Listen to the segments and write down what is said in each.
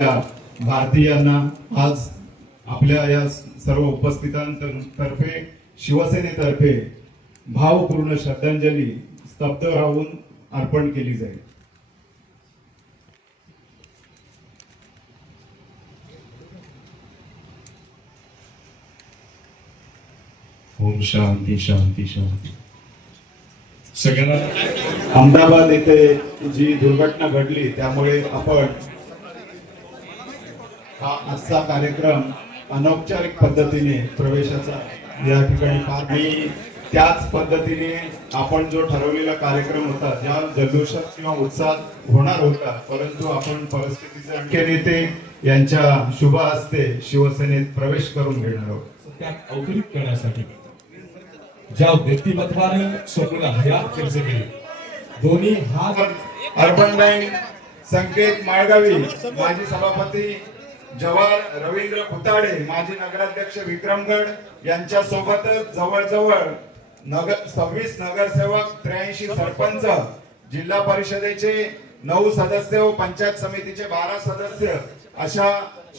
त्या भारतीयांना आज आपल्या या सर्व उपस्थितांतर्फे शिवसेनेतर्फे भावपूर्ण श्रद्धांजली स्तब्ध राहून अर्पण केली जाईल. ओम शांती शांती शांती. सगळ्यांना अहमदाबाद येथे जी दुर्घटना घडली त्यामुळे आपण हा आजचा कार्यक्रम अनौपचारिक पद्धतीने प्रवेशाचा या ठिकाणी पार मी त्याच पद्धतीने आपण जो ठरवलेला कार्यक्रम होता ज्या जल्लोषात किंवा उत्साहात होणार होता परंतु आपण परिस्थितीचे आणखी नेते यांच्या शुभ हस्ते शिवसेनेत प्रवेश करून घेणार आहोत. त्यात अवतरित करण्यासाठी ज्या व्यक्तिमत्वाने हयात खर्च केले दोन्ही हात अर्बन बँक संकेत माळगावी माजी सभापती जवाहर रवींद्र कुताडे माजी नगराध्यक्ष विक्रमगड यांच्या सोबतच जवळजवळ नगर सव्वीस नगरसेवक त्र्याऐंशी सरपंच जिल्हा परिषदेचे नऊ सदस्य व पंचायत समितीचे बारा सदस्य अशा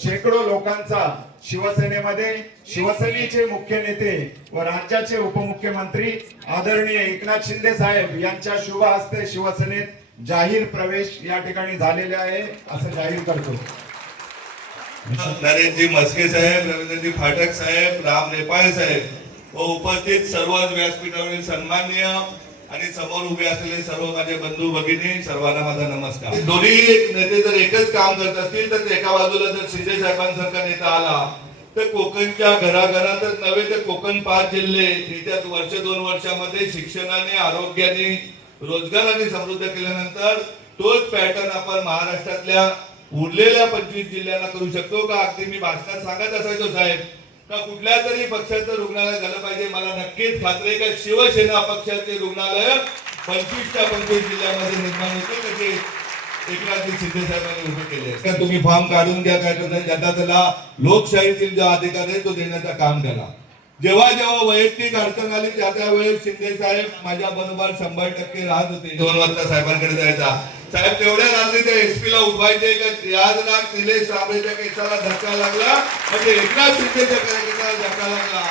शेकडो लोकांचा शिवसेनेमध्ये शिवसेनेचे मुख्य नेते व राज्याचे उपमुख्यमंत्री आदरणीय एकनाथ शिंदे साहेब यांच्या शुभ हस्ते शिवसेनेत जाहीर प्रवेश या ठिकाणी झालेले आहे असं जाहीर करतो. नरेंद्रजी मस्के साहेब रवींद्रजी फाटक साहेब राम नेपाळ साहेब व उपस्थित सर्व व्यासपीठावरील सन्मान्य आणि समोर उभे असलेले सर्व माझे बंधू भगिनी सर्वांना माझा नमस्कार. दोन्ही नेते जर एकच काम करत असतील तर एका बाजूला जर शिंदे साहेबांसारखा नेता आला तर कोकणच्या घराघरातच नव्हे तर कोकण पाच जिल्हे येत्या वर्ष दोन वर्षामध्ये शिक्षणाने आरोग्याने रोजगाराने समृद्ध केल्यानंतर तोच पॅटर्न आपण महाराष्ट्रातल्या उरलेल्या पंचवीस जिल्ह्यांना करू शकतो का? अगदी मी भाषणात सांगत असायचो साहेब. का कुठल्या तरी पक्षाचं रुग्णालय झालं पाहिजे? मला नक्कीच खात्री आहे का? शिवसेना पक्षाचे रुग्णालय पंचवीसच्या पंचवीस जिल्ह्यामध्ये निर्माण होते त्याचे एकनाथजी शिंदे साहेबांनी उभे केले तुम्ही फॉर्म काढून घ्या काय करता? ज्याचा त्याला लोकशाहीतील जो अधिकार आहे तो देण्याचं काम करा. जेव्हा जेव्हा वैयक्तिक अडचण आली त्या त्यावेळेस शिंदे साहेब माझ्या बरोबर शंभर टक्के राहत होते. दोन वाजता साहेबांकडे जायचा. साहेब तेवढ्या रात्री त्या एसपी ला उभायचे याद यादनाथ निलेश साबळेच्या केसाला धक्का लागला? म्हणजे एकनाथ शिंदेच्या केसाला धक्का लागला.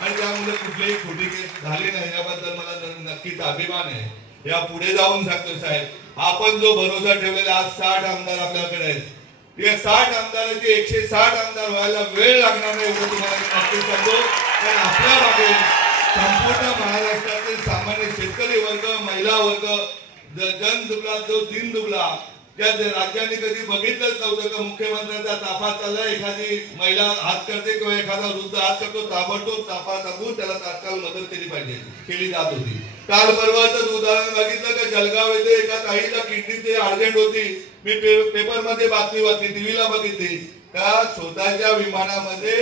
आणि त्यामुळे कुठलीही खोटी केस झाली नाही. याबद्दल मला नक्कीच अभिमान आहे. या पुढे जाऊन सांगतो साहेब आपण जो भरोसा ठेवलेला आज साठ आमदार आपल्याकडे आहेत. या साठ आमदारांचे एकशे साठ आमदार व्हायला वेळ लागणार नाही एवढं तुम्हाला नक्की सांगतो. कारण आपल्या मागे संपूर्ण महाराष्ट्रातील सामान्य शेतकरी वर्ग महिला वर्ग जन दुबला जो दिन दुबला त्या राज्याने कधी बघितलंच नव्हतं का मुख्यमंत्र्यांचा ताफा चालला एखादी महिला हात करते किंवा एखादा वृद्ध हात करतो ताबडतोब ताफा टाकून त्याला तात्काळ मदत केली पाहिजे केली जात होती. काल परवाचं उदाहरण बघितलं का जळगाव येथे एका ताईला किडनीचे अर्जंट होती. मी पेपरमध्ये बातमी वाचली टीव्हीला बघितली. का स्वतःच्या विमानामध्ये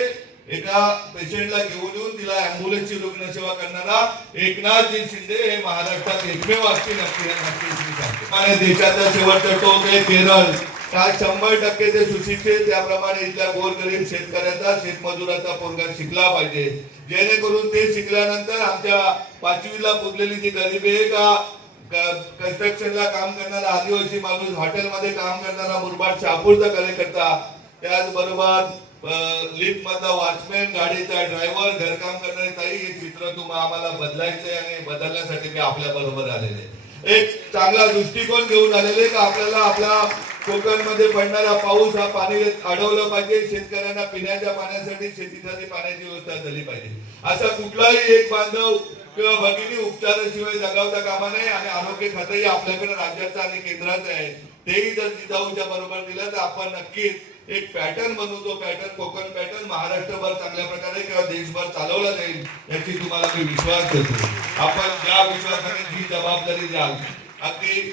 एका पेशंटला घेऊन येऊन तिला अँब्युलन्सची रुग्णसेवा करणारा एकनाथजी शिंदे हे महाराष्ट्रात एकमेव असतील नक्की देशाचा शेवटचा टोक आहे केरळ. काल शंभर टक्के ते सुशिक्षित त्याप्रमाणे इथल्या गोरगरीब शेतकऱ्याचा शेतमजुराचा पोरगा शिकला पाहिजे. जेणेकरून ते शिकल्यानंतर आमच्या पाचवीला पुरलेली जी गरिबी आहे का कन्स्ट्रक्शनला काम करणारा आदिवासी माणूस हॉटेलमध्ये काम करणारा मुरबाड शापूरचा कार्यकर्ता त्याचबरोबर लिफ्ट मधला वॉचमॅन गाडीचा ड्रायव्हर घरकाम करणारी ताई हे चित्र तुम्हाला आम्हाला बदलायचंय आणि बदलण्यासाठी मी आपल्या बरोबर आलेले एक चांगला दृष्टिकोन घेऊन आलेले का? आपल्याला आपला कोकणमध्ये पडणारा पाऊस हा पाणी अडवलं पाहिजे. शेतकऱ्यांना पिण्याच्या पाण्यासाठी शेतीसाठी पाण्याची व्यवस्था झाली पाहिजे. असा कुठलाही एक बांधव किंवा भगिनी उपचाराशिवाय जगावता कामा नये आणि आरोग्य खातंही आपल्याकडे राज्याचं आणि केंद्राचं आहे. तेही जर जिजाऊच्या बरोबर दिलं तर आपण नक्कीच एक पॅटर्न बनवू तो पॅटर्न कोकण पॅटर्न महाराष्ट्रभर चांगल्या प्रकारे किंवा देशभर चालवला जाईल याची तुम्हाला मी विश्वास देतो. आपण ज्या विश्वासाने जी जबाबदारी द्याल अगदी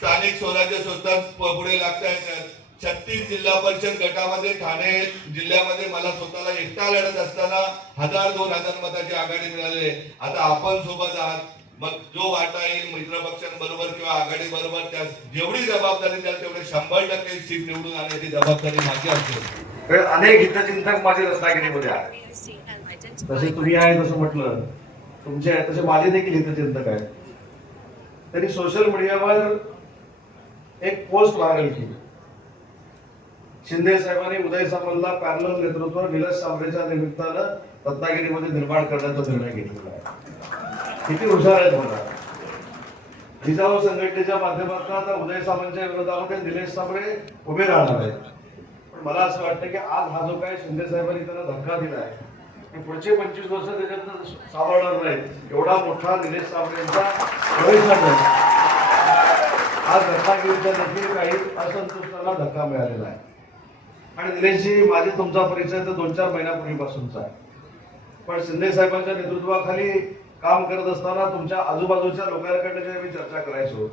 स्थानिक स्वराज्य संस्था प- पुढे लागतायत छत्तीस जिल्हा परिषद गटामध्ये ठाणे जिल्ह्यामध्ये मला स्वतःला एकटा लढत असताना हजार दोन हजार मताची आघाडी मिळाली आता आपण सोबत आहात मग जो वाटा येईल मित्र पक्षांबरोबर किंवा आघाडी बरोबर त्या जेवढी जबाबदारी द्याल तेवढे शंभर टक्के सीट निवडून आणण्याची जबाबदारी माझी असते. अनेक हितचिंतक माझे रत्नागिरीमध्ये आहेत. तसे तुम्ही आहे तसं म्हटलं. तुमचे तसे माझे देखील हितचिंतक आहेत. त्यांनी सोशल मीडियावर एक पोस्ट व्हायरल केली. शिंदे साहेबांनी उदय सामंतला पॅरल नेतृत्व निलज सामरेच्या निमित्तानं रत्नागिरीमध्ये निर्माण करण्याचा निर्णय घेतलेला आहे. किती हुशार आहेत म्हणा. जिजाऊ संघटनेच्या माध्यमातून आता उदय सामंतच्या विरोधामध्ये निलेश साबळे उभे राहणार आहेत. पण मला असं वाटतं की आज हा जो काय शिंदे साहेबांनी त्यांना धक्का दिला आहे की पुढचे पंचवीस वर्ष त्याच्यात सावरणार नाहीत. एवढा मोठा निलेश सामरे यांचा प्रवेश आज रत्नागिरीच्या देखील काही असंतुष्टाला धक्का मिळालेला आहे. आणि निलेशजी माझी तुमचा परिचय तर दोन चार महिन्यापूर्वीपासूनचा आहे. पण शिंदे साहेबांच्या नेतृत्वाखाली काम करत असताना तुमच्या आजूबाजूच्या लोकांकडे जे मी चर्चा करायचो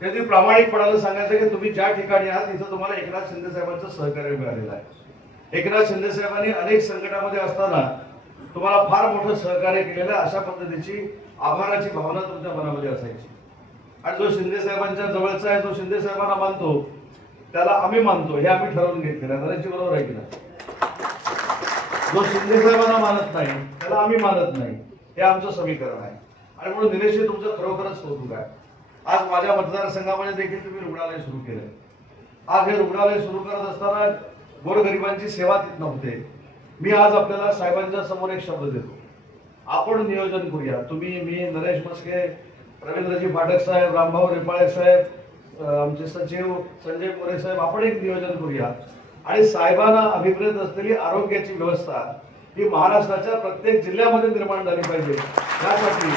त्यांनी प्रामाणिकपणानं सांगायचं की तुम्ही ज्या ठिकाणी आहात तिथं तुम्हाला एकनाथ शिंदे साहेबांचं सहकार्य मिळालेलं आहे. एकनाथ शिंदे साहेबांनी अनेक संकटामध्ये असताना तुम्हाला फार मोठं सहकार्य केलेलं आहे अशा पद्धतीची आभाराची भावना तुमच्या मनामध्ये असायची. आणि जो शिंदे साहेबांच्या जवळचा आहे जो शिंदे साहेबांना मानतो त्याला आम्ही मानतो हे आम्ही ठरवून घेतलेलं आहे त्याची बरोबर आहे की नाही? जो शिंदे साहेबांना मानत नाही त्याला आम्ही मानत नाही. हे आमचं समीकरण आहे. आणि म्हणून निलेशजी तुमचं खरोखरच कौतुक आहे. आज माझ्या मतदारसंघामध्ये देखील तुम्ही रुग्णालय सुरू केलंय. आज हे रुग्णालय सुरू करत असताना गोरगरिबांची सेवा तिथ नव्हते. मी आज आपल्याला साहेबांच्या समोर एक शब्द देतो. आपण नियोजन करूया. तुम्ही मी नरेश मस्के रवींद्रजी पाठक साहेब रामभाऊ रेपाळे साहेब आमचे सचिव संजय मोरे साहेब आपण एक नियोजन करूया. आणि साहेबांना अभिप्रेत असलेली आरोग्याची व्यवस्था ही महाराष्ट्राच्या प्रत्येक जिल्ह्यामध्ये निर्माण झाली पाहिजे. यासाठी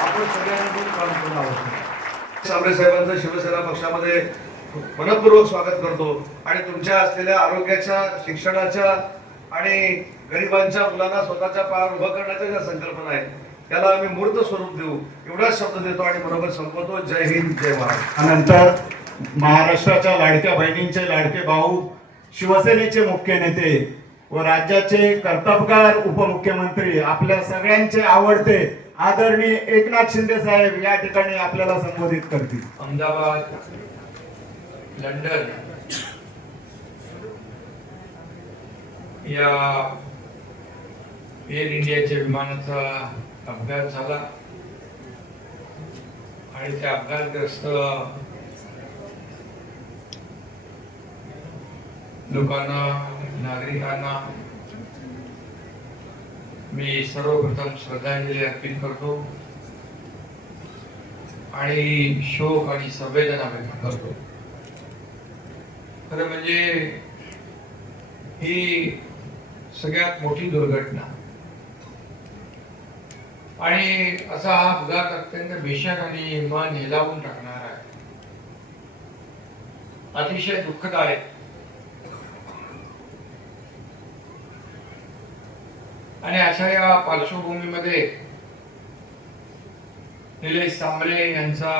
आपण सगळ्यांनी मिळून काम करणं आवश्यक आहे. साबळे साहेबांचं शिवसेना पक्षामध्ये मनपूर्वक स्वागत करतो. आणि तुमच्या असलेल्या आरोग्याच्या शिक्षणाच्या आणि गरिबांच्या मुलांना स्वतःच्या पायावर उभं करण्याच्या ज्या संकल्पना आहेत त्याला आम्ही मूर्त स्वरूप देऊ. एवढाच शब्द देतो आणि बरोबर संपवतो. जय हिंद जय महाराष्ट्र. नंतर महाराष्ट्राच्या लाडक्या बहिणींचे लाडके भाऊ शिवसेनेचे मुख्य नेते व राज्याचे कर्तबगार उपमुख्यमंत्री आपल्या सगळ्यांचे आवडते आदरणीय एकनाथ शिंदे साहेब या ठिकाणी आपल्याला संबोधित करतील. अहमदाबाद लंडन या एअर इंडियाच्या विमानाचा अपघात झाला आणि त्या अपघातग्रस्त लोकांना नागरिकांना मी सर्वप्रथम श्रद्धांजली अर्पित करतो आणि शोक आणि संवेदना व्यक्त करतो. खरं म्हणजे ही सगळ्यात मोठी दुर्घटना. आणि असा हा अपघात अत्यंत भीषण आणि मन हेलावून टाकणार आहे. अतिशय दुःखदायक आणि अशा या पार्श्वभूमीमध्ये निलेश सांबळे यांचा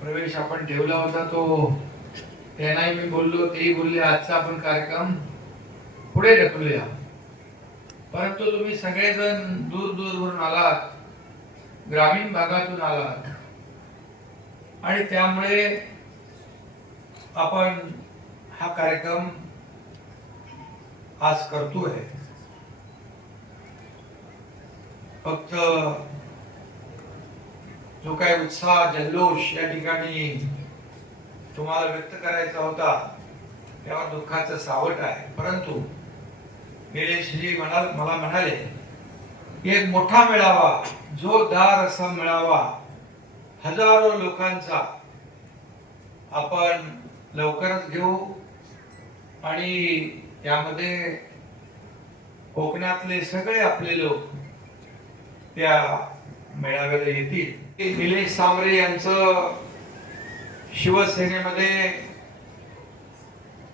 प्रवेश आपण ठेवला होता तो त्यांनाही मी बोललो तेही बोलले आजचा आपण कार्यक्रम पुढे ढकलूया. परंतु तुम्ही सगळेजण दूर दूरवरून आलात ग्रामीण भागातून आलात आणि त्यामुळे आपण हा कार्यक्रम आज करतोय. फक्त जो काय उत्साह जल्लोष या ठिकाणी तुम्हाला व्यक्त करायचा होता त्यावर दुःखाचं सावट आहे. परंतु निलेशजी म्हणाल मला म्हणाले एक मोठा मेळावा जोरदार असा मेळावा हजारो लोकांचा आपण लवकरच घेऊ आणि यामध्ये कोकणातले सगळे आपले लोक त्या मेळाव्याला येतील. निलेश सांबरे यांचं शिवसेनेमध्ये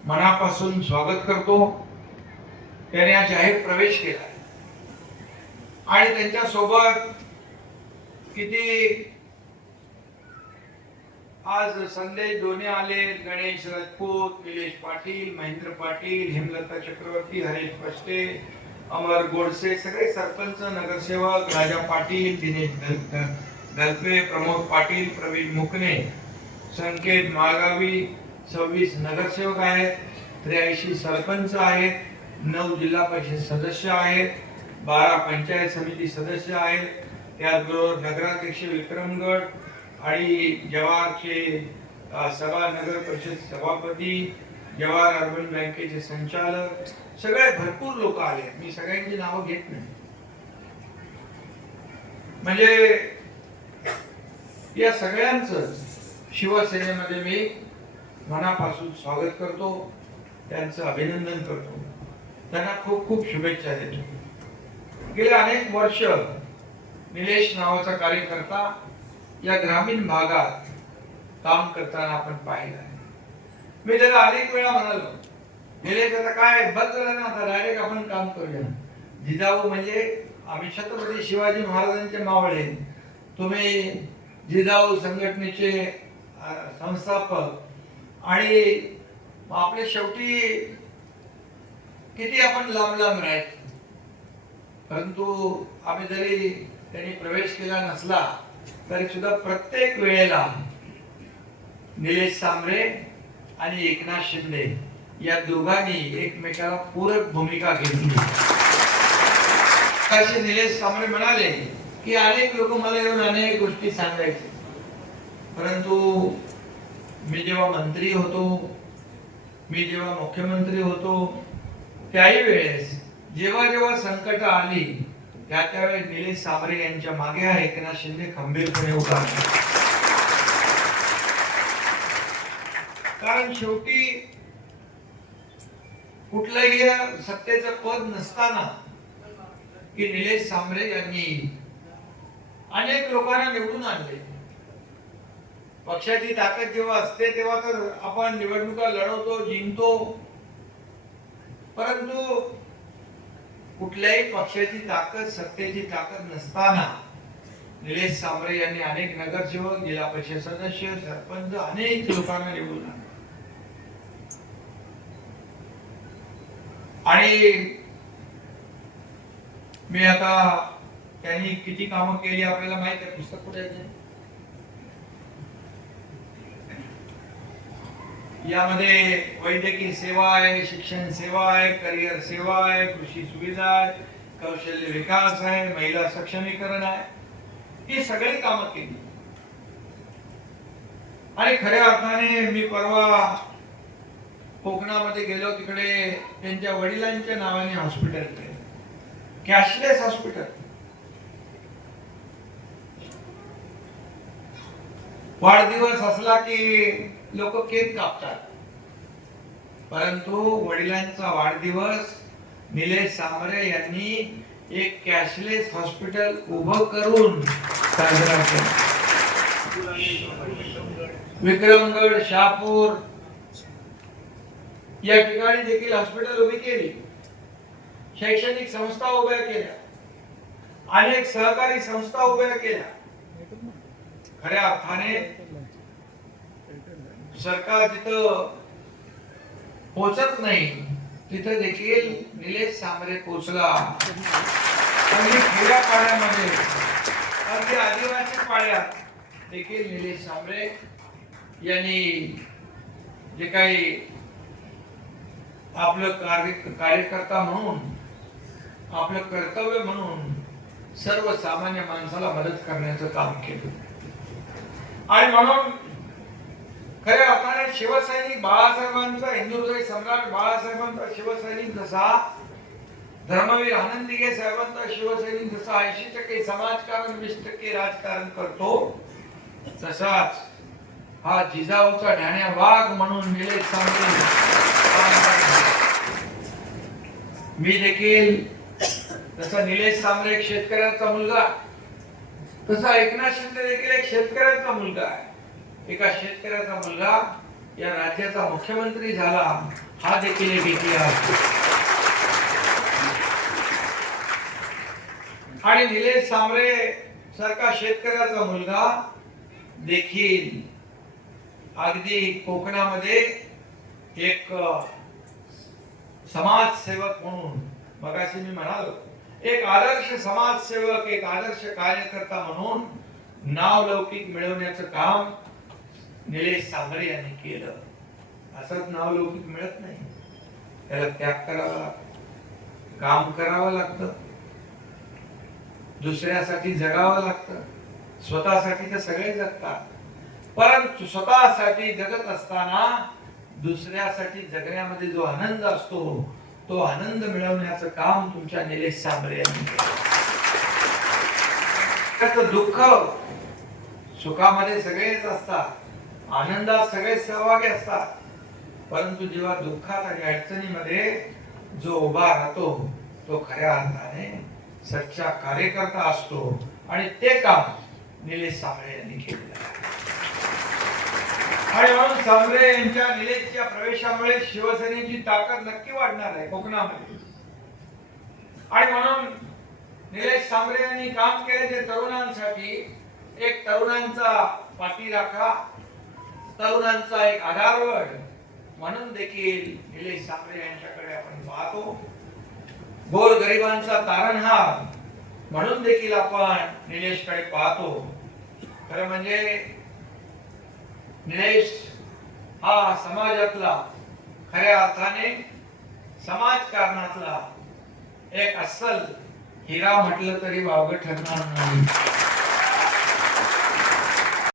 मनापासून स्वागत करतो. त्याने हा जाहीर प्रवेश केला. आणि त्यांच्यासोबत किती आज संदेश दोन्ही आले गणेश राजपूत निलेश पाटील महेंद्र पाटील हेमलता चक्रवर्ती हरेश पष्टे अमर गोडसे सगळे सरपंच नगरसेवक राजा पाटील दिनेश गल्पे प्रमोद पाटील प्रवीण मुकणे संकेत माळगावी सव्वीस नगरसेवक आहेत त्र्याऐंशी सरपंच आहेत नऊ जिल्हा परिषद सदस्य आहेत बारा पंचायत समिती सदस्य आहेत त्याचबरोबर नगराध्यक्ष विक्रमगड आणि जवाहरचे सभा नगर परिषद सभापती जवाहर अर्बन बँकेचे संचालक सगळे भरपूर लोक आले. मी सगळ्यांची नावं घेत नाही. म्हणजे या सगळ्यांचं शिवसेनेमध्ये मी मनापासून स्वागत करतो त्यांचं अभिनंदन करतो. त्यांना खूप खूप शुभेच्छा देतो. गेले अनेक वर्ष निलेश नावाचा कार्यकर्ता या ग्रामीण भागात काम करताना आपण पाहिलं मी त्याला अनेक वेळा म्हणालो गेले आता काय बंद करा ना आता डायरेक्ट आपण काम करूया. जिजाऊ म्हणजे आम्ही छत्रपती शिवाजी महाराजांचे मावळे. तुम्ही जिजाऊ संघटनेचे संस्थापक. आणि आपले शेवटी किती आपण लांब लांब राहायचं. परंतु आम्ही जरी त्यांनी प्रवेश केला नसला तरी सुद्धा प्रत्येक वेळेला निलेश सांबरे आणि एकनाथ शिंदे या दोघांनी एकमेकाला पूरक भूमिका घेतली. निलेश कांबळे म्हणाले की अनेक लोक मला येऊन अनेक गोष्टी सांगायचे. परंतु मी जेव्हा मंत्री होतो मी जेव्हा मुख्यमंत्री होतो त्याही वेळेस जेव्हा जेव्हा संकट आली त्या त्यावेळेस निलेश सांबरे यांच्या मागे हा एकनाथ शिंदे खंबीरपणे उभा आहे. कारण शेवटी कुठलंही सत्तेचं पद नसताना की निलेश सांबरे यांनी अनेक लोकांना निवडून आणले. पक्षाची ताकद जेव्हा असते तेव्हा तर आपण निवडणुका लढवतो जिंकतो. परंतु कुठल्याही पक्षाची ताकद सत्तेची ताकद नसताना निलेश सांबरे यांनी अनेक नगरसेवक जिल्हा परिषद सदस्य सरपंच अनेक लोकांना निवडून आणले. आणि मी आता त्यांनी किती कामं केली आपल्याला माहीत आहे पुस्तक कुठे यामध्ये वैद्यकीय सेवा आहे शिक्षण सेवा आहे करिअर सेवा आहे कृषी सुविधा आहे कौशल्य विकास आहे महिला सक्षमीकरण आहे. ही सगळी कामं केली. आणि खऱ्या अर्थाने मी परवा कोकणामध्ये गेलो तिकडे त्यांच्या वडिलांच्या नावाने हॉस्पिटल कॅशलेस हॉस्पिटल वाढदिवस असला की लोक केक कापतात. परंतु वडिलांचा वाढदिवस निलेश सांबरे यांनी एक कॅशलेस हॉस्पिटल उभं करून साजरा केला. विक्रमगड शहापूर या ठिकाणी देखील हॉस्पिटल उभी केली. शैक्षणिक संस्था उभ्या केल्या. अनेक सहकारी संस्था उभ्या केल्या. खऱ्या अर्थाने सरकार जिथं पोचत नाही. तिथं देखील निलेश सांबरे पोचला. अगदी खेड्या पाड्यामध्ये अगदी आदिवासी पाड्यात देखील निलेश सांबरे यांनी जे काही आपलं कार्य कार्यकर्ता म्हणून आपलं कर्तव्य म्हणून सर्वसामान्य माणसाला मदत करण्याचं काम केलं. आणि म्हणून खऱ्या अर्थाने शिवसैनिक बाळासाहेबांचा हिंदू सम्राट बाळासाहेबांचा शिवसैनिक जसा धर्मवीर आनंदिगे साहेबांचा शिवसैनिक जसा ऐंशी टक्के समाजकारण वीस टक्के राजकारण करतो तसाच हा जिजाऊचा ढाण्या वाघ म्हणून निलेश सांगली मी देखील तसा निलेश सांबरे एक शेतकऱ्याचा मुलगा. तसा एकनाथ शिंदे देखील एक शेतकऱ्याचा मुलगा आहे. एका शेतकऱ्याचा मुलगा या राज्याचा मुख्यमंत्री झाला. हा देखील एक इतिहास. आणि निलेश सांबरे सारखा शेतकऱ्याचा मुलगा देखील. अगदी कोकणामध्ये एक समाजसेवक म्हणून मगाशी मी म्हणालो एक आदर्श समाजसेवक एक आदर्श कार्यकर्ता म्हणून नाव लौकिक मिळवण्याचं काम निलेश सांबरे यांनी केलं. असंच नाव लौकिक मिळत नाही. त्याला त्याग करावा लागतो काम करावं लागतं दुसऱ्यासाठी जगावं लागतं स्वतःसाठी तर सगळे जगतात. परंतु स्वतःसाठी जगत असताना दुसऱ्यासाठी जगण्यामध्ये जो आनंद असतो तो आनंद मिळवण्याचं काम तुमच्या निलेश सांबरे यांनी केलं. त्याचं दुःख सुखामध्ये सगळेच असतात आनंदात सगळे सहभागी असतात परंतु जेव्हा दुःखात आणि अडचणीमध्ये जो उभा राहतो तो खऱ्या अर्थाने सच्चा कार्यकर्ता असतो आणि ते काम निलेश सांबळे यांनी केलेलं आहे आणि म्हणून सांबरे यांच्या निलेशच्या प्रवेशामुळे शिवसेनेची ताकद नक्की वाढणार आहे कोकणामध्ये. आणि म्हणून निलेश सांबरे यांनी काम केले ते तरुणांसाठी. एक तरुणांचा पाठीराखा तरुणांचा एक आधारवड म्हणून देखील निलेश सांबरे यांच्याकडे आपण पाहतो. गोर गरिबांचा तारणहार. म्हणून देखील आपण निलेशकडे पाहतो. खरं म्हणजे निलेश हा समाजातला खऱ्या अर्थाने समाजकारणातला एक अस्सल हिरा म्हटलं तरी वावग ठरणार नाही.